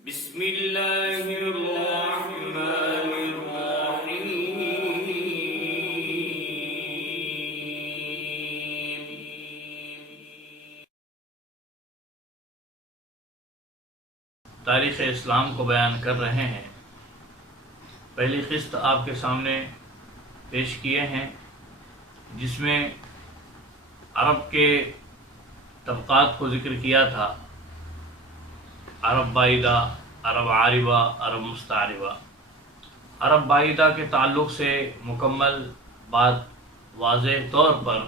بسم اللہ الرحمن الرحیم۔ تاریخ اسلام کو بیان کر رہے ہیں۔ پہلی قسط آپ کے سامنے پیش کیے ہیں جس میں عرب کے طبقات کو ذکر کیا تھا، عرب بائدہ، عرب عاربہ، عرب مستعربہ۔ عرب بائدہ کے تعلق سے مکمل بات واضح طور پر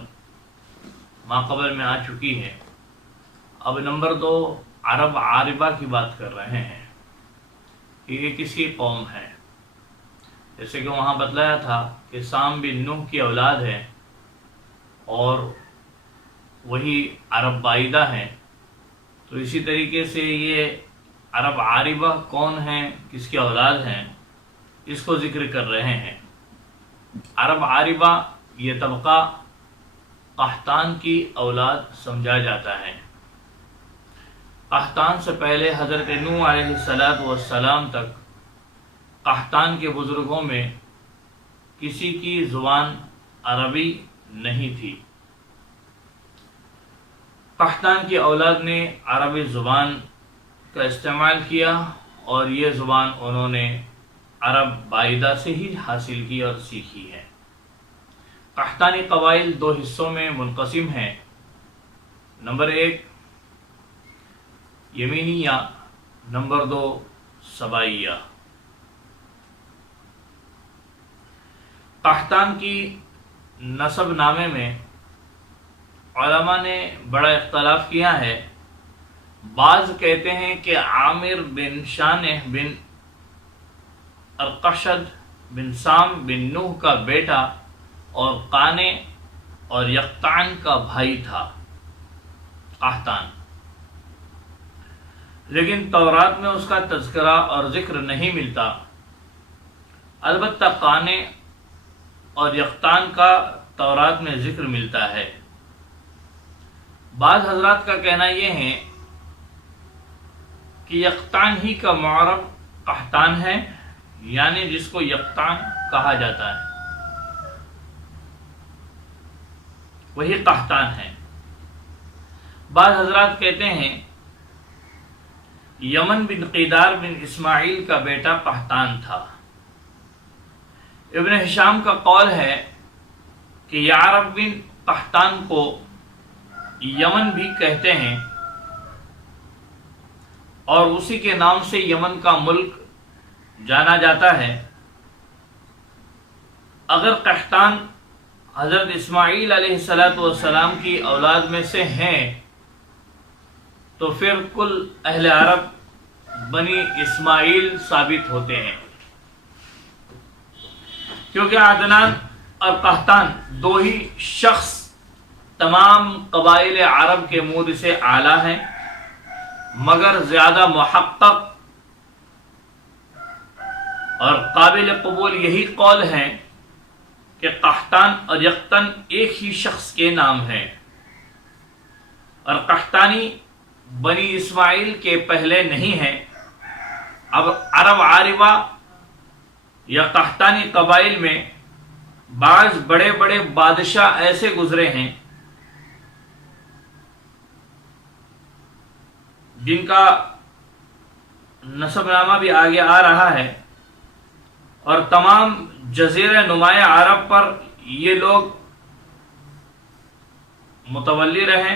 ماقبل میں آ چکی ہے۔ اب نمبر 2 عرب عاربہ کی بات کر رہے ہیں کہ یہ کسی قوم ہے، جیسے کہ وہاں بتلایا تھا کہ سام بن نوح کی اولاد ہے اور وہی عرب بائدہ ہیں، تو اسی طریقے سے یہ عرب عاربہ کون ہیں، کس کی اولاد ہیں، اس کو ذکر کر رہے ہیں۔ عرب عاربہ یہ طبقہ قحطان کی اولاد سمجھا جاتا ہے۔ قحطان سے پہلے حضرت نوح علیہ السلام تک قحطان کے بزرگوں میں کسی کی زبان عربی نہیں تھی۔ قحطان کی اولاد نے عربی زبان کا استعمال کیا اور یہ زبان انہوں نے عرب بائدہ سے ہی حاصل کی اور سیکھی ہے۔ قحطانی قبائل 2 حصوں میں منقسم ہیں۔ Number 1 یمینیہ، number 2 سبائیہ۔ قحطان کی نسب نامے میں علماء نے بڑا اختلاف کیا ہے۔ بعض کہتے ہیں کہ عامر بن شانح بن ارقشد بن سام بن نوح کا بیٹا اور قانے اور یقطعن کا بھائی تھا قحطان، لیکن تورات میں اس کا تذکرہ اور ذکر نہیں ملتا۔ البتہ قانے اور یقطعن کا تورات میں ذکر ملتا ہے۔ بعض حضرات کا کہنا یہ ہے کہ یقطعن ہی کا معرب قحطان ہے، یعنی جس کو یقطعن کہا جاتا ہے وہی قحطان ہے۔ بعض حضرات کہتے ہیں یمن بن قیدار بن اسماعیل کا بیٹا قحطان تھا۔ ابن ہشام کا قول ہے کہ یعرب بن قحطان کو یمن بھی کہتے ہیں اور اسی کے نام سے یمن کا ملک جانا جاتا ہے۔ اگر قحطان حضرت اسماعیل علیہ السلام کی اولاد میں سے ہیں تو پھر کل اہل عرب بنی اسماعیل ثابت ہوتے ہیں، کیونکہ عدنان اور قحطان 2 ہی شخص تمام قبائل عرب کے مود سے اعلیٰ ہیں، مگر زیادہ محقق اور قابل قبول یہی قول ہے کہ قحطان اور یقطعن ایک ہی شخص کے نام ہیں، اور قحطانی بنی اسماعیل کے پہلے نہیں ہیں۔ اب عرب عاربہ یا قحطانی قبائل میں بعض بڑے بڑے بادشاہ ایسے گزرے ہیں جن کا نسب نامہ بھی آگے آ رہا ہے، اور تمام جزیرہ نمایاں عرب پر یہ لوگ متولی رہے۔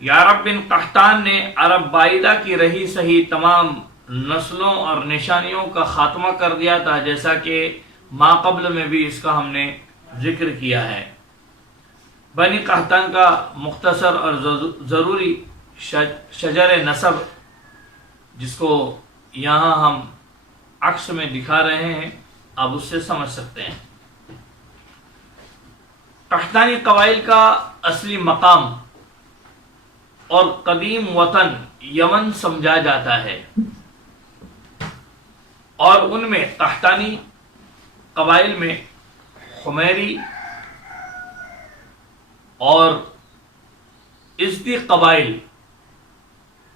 یعرب بن قحطان نے عرب بائدہ کی رہی صحیح تمام نسلوں اور نشانیوں کا خاتمہ کر دیا تھا، جیسا کہ ماقبل میں بھی اس کا ہم نے ذکر کیا ہے۔ بنی قحطان کا مختصر اور ضروری شجر نسب، جس کو یہاں ہم عکس میں دکھا رہے ہیں، آپ اس سے سمجھ سکتے ہیں۔ قحطانی قبائل کا اصلی مقام اور قدیم وطن یمن سمجھا جاتا ہے، اور ان میں قحطانی قبائل میں حمیری اور ازدی قبائل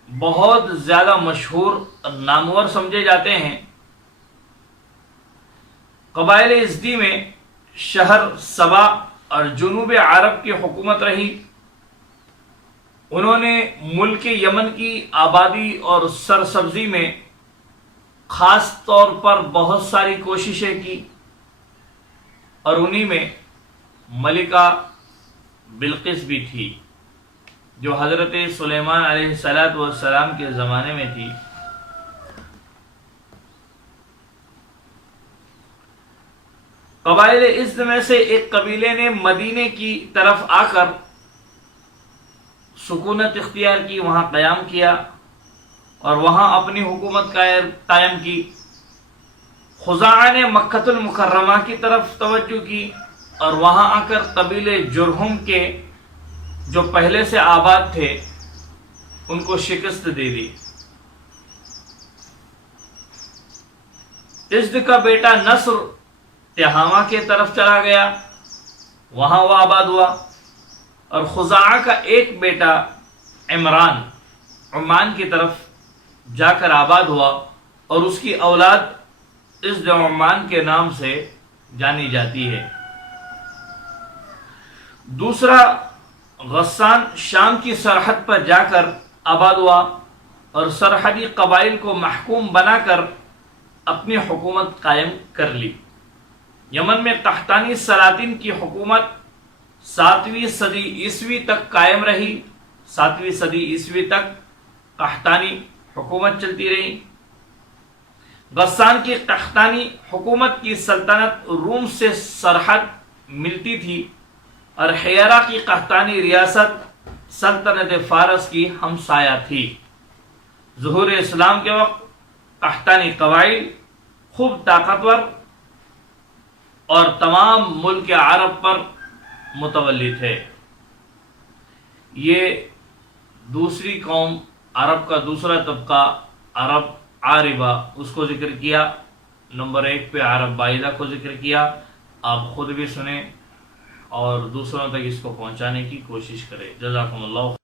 بہت زیادہ مشہور نامور سمجھے جاتے ہیں۔ قبائل ازدی میں شہر سبا اور جنوب عرب کی حکومت رہی۔ انہوں نے ملک یمن کی آبادی اور سرسبزی میں خاص طور پر بہت ساری کوششیں کی، اور انہی میں ملکہ بلقیس بھی تھی جو حضرت سلیمان علیہ السلام کے زمانے میں تھی۔ قبائل ازد میں سے ایک قبیلے نے مدینے کی طرف آ کر سکونت اختیار کی، وہاں قیام کیا اور وہاں اپنی حکومت قائم کی۔ خزاعہ نے مکۃ المکرمہ کی طرف توجہ کی اور وہاں آ کر قبیلے جرہم کے جو پہلے سے آباد تھے ان کو شکست دے دی۔ ازد کا بیٹا نصر تہامہ کے طرف چلا گیا، وہاں وہ آباد ہوا، اور خزاعہ کا ایک بیٹا عمران عمان کی طرف جا کر آباد ہوا، اور اس کی اولاد ازد عمان کے نام سے جانی جاتی ہے۔ دوسرا غسان شام کی سرحد پر جا کر آباد ہوا اور سرحدی قبائل کو محکوم بنا کر اپنی حکومت قائم کر لی۔ یمن میں قحطانی سلاطین کی حکومت 7ویں صدی عیسوی تک قائم رہی۔ 7ویں صدی عیسوی تک قحطانی حکومت چلتی رہی۔ غسان کی قحطانی حکومت کی سلطنت روم سے سرحد ملتی تھی، اور حیرہ کی قحطانی ریاست سلطنت فارس کی ہمسایہ تھی۔ ظہور اسلام کے وقت قحطانی قبائل خوب طاقتور اور تمام ملک عرب پر متولی تھے۔ یہ دوسری قوم عرب کا دوسرا طبقہ عرب عاربہ، اس کو ذکر کیا۔ نمبر 1 پہ عرب بائدہ کو ذکر کیا۔ آپ خود بھی سنیں اور دوسروں تک اس کو پہنچانے کی کوشش کریں۔ جزاکم اللہ۔